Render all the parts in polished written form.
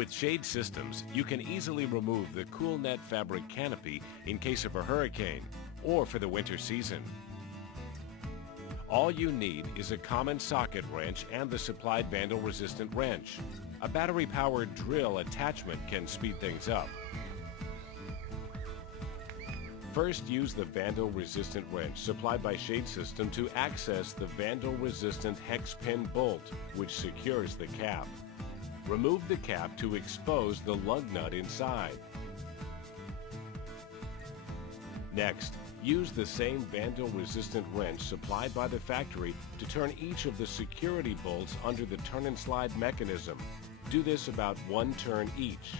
With shade systems, you can easily remove the cool net fabric canopy in case of a hurricane or for the winter season. All you need is a common socket wrench and the supplied vandal-resistant wrench. A battery-powered drill attachment can speed things up. First, use the vandal-resistant wrench supplied by Shade System to access the vandal-resistant hex pin bolt, which secures the cap. Remove the cap to expose the lug nut inside. Next, use the same vandal-resistant wrench supplied by the factory to turn each of the security bolts under the turn and slide mechanism. Do this about 1 turn each.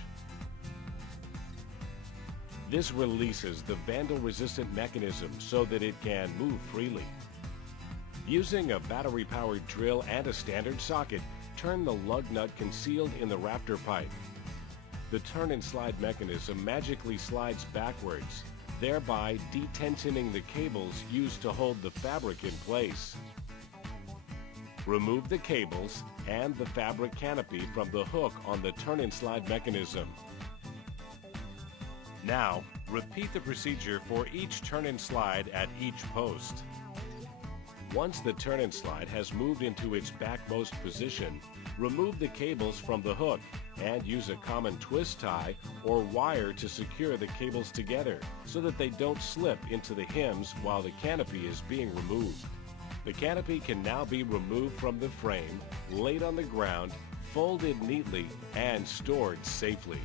This releases the vandal-resistant mechanism so that it can move freely. Using a battery-powered drill and a standard socket, turn the lug nut concealed in the rafter pipe. The turn and slide mechanism magically slides backwards, thereby detensioning the cables used to hold the fabric in place. Remove the cables and the fabric canopy from the hook on the turn and slide mechanism. Now, repeat the procedure for each turn and slide at each post. Once the turn and slide has moved into its backmost position, remove the cables from the hook and use a common twist tie or wire to secure the cables together so that they don't slip into the hems while the canopy is being removed. The canopy can now be removed from the frame, laid on the ground, folded neatly, and stored safely.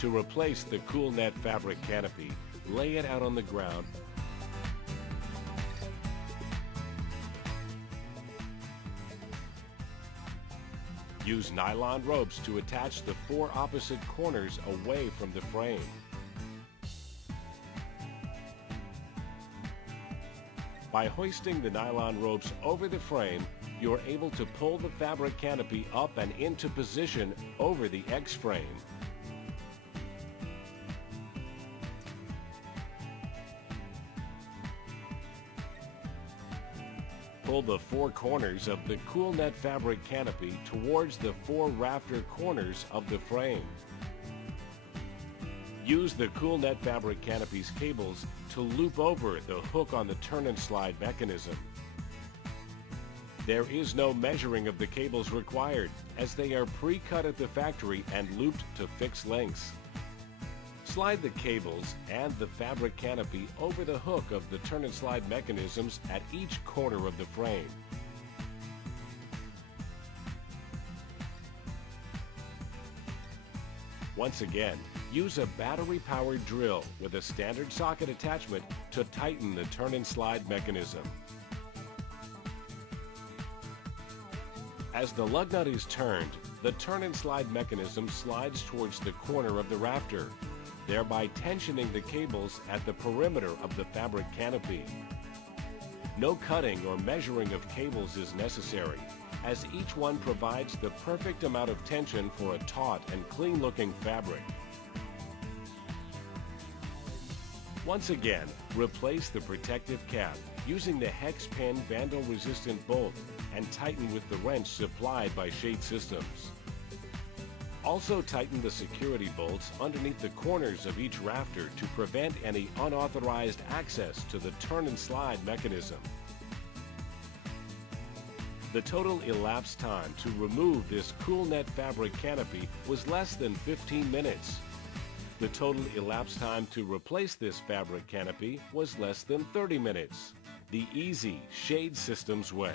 To replace the cool net fabric canopy, lay it out on the ground. Use nylon ropes to attach the 4 opposite corners away from the frame. By hoisting the nylon ropes over the frame, you are able to pull the fabric canopy up and into position over the X-frame. Pull the 4 corners of the cool net fabric canopy towards the 4 rafter corners of the frame. Use the cool net fabric canopy's cables to loop over the hook on the turn and slide mechanism. There is no measuring of the cables required, as they are pre-cut at the factory and looped to fixed lengths. Slide the cables and the fabric canopy over the hook of the turn and slide mechanisms at each corner of the frame. Once again, use a battery-powered drill with a standard socket attachment to tighten the turn and slide mechanism. As the lug nut is turned, the turn and slide mechanism slides towards the corner of the rafter, thereby tensioning the cables at the perimeter of the fabric canopy. No cutting or measuring of cables is necessary, as each one provides the perfect amount of tension for a taut and clean-looking fabric. Once again, replace the protective cap using the hex pin vandal-resistant bolt and tighten with the wrench supplied by Shade Systems. Also tighten the security bolts underneath the corners of each rafter to prevent any unauthorized access to the turn and slide mechanism. The total elapsed time to remove this cool net fabric canopy was less than 15 minutes. The total elapsed time to replace this fabric canopy was less than 30 minutes. The easy Shade Systems way.